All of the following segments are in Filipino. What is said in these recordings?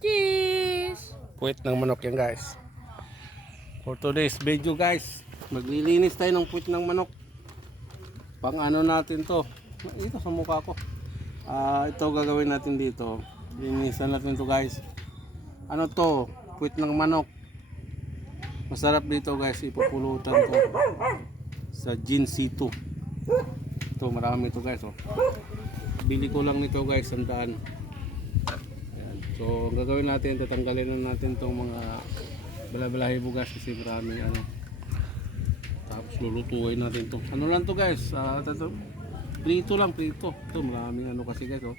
Cheese! Puwit ng manok yan guys. For today's video guys, maglilinis tayo ng puwit ng manok. Pang ano natin to. Ito sa mukha ko. Ito gagawin natin dito. Linisan natin to guys. Ano to? Puwit ng manok. Masarap dito guys, ipupulutan to sa Jinsi 2. Ito marami to guys oh. Bili ko lang nito guys, 100. Ayan. So ang gagawin natin, tatanggalin na natin tong mga bala-balahi bugas kasi marami ano. Tapos lulutuin natin to. Ano lang to guys, prito lang, prito. Ito maraming ano kasi guys oh.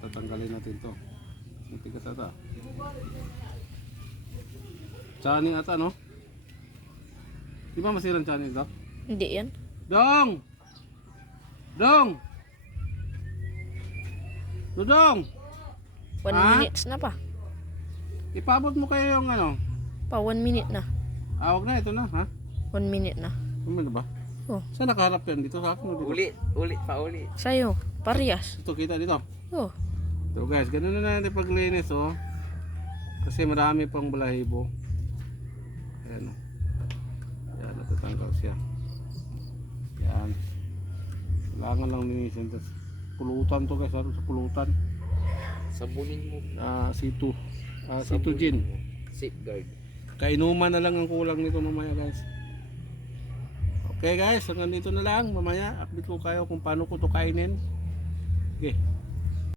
Tatanggalin natin to. Matigas ata. Chani ata no? Di ba masirang chani ito? Hindi yan. Dong! Dong! Dudong! 1 Ha? minutes na pa. Ipabot mo kayo yung ano? Pa 1 minute na. Wag na, ito na ha? 1 minute na. Ano ba? Oh, Saan nakaharap yan? Dito sa akin o dito? Ulit. sa'yo. Parehas. Ito, kita dito. Oh, So guys, ganun na natin paglinis oh. Kasi marami pang balahibo. Ayan o. Ayan, natatanggal siya. Ayan. Kailangan lang linisin. Tapos pulutan to guys, sa pulutan. Sabunin mo. C2. C2 gin. Safeguard. Kainuman na lang ang kulang nito mamaya guys. Okay guys, hanggang dito na lang. Mamaya update ko kayo kung paano ko to kainin. Okay.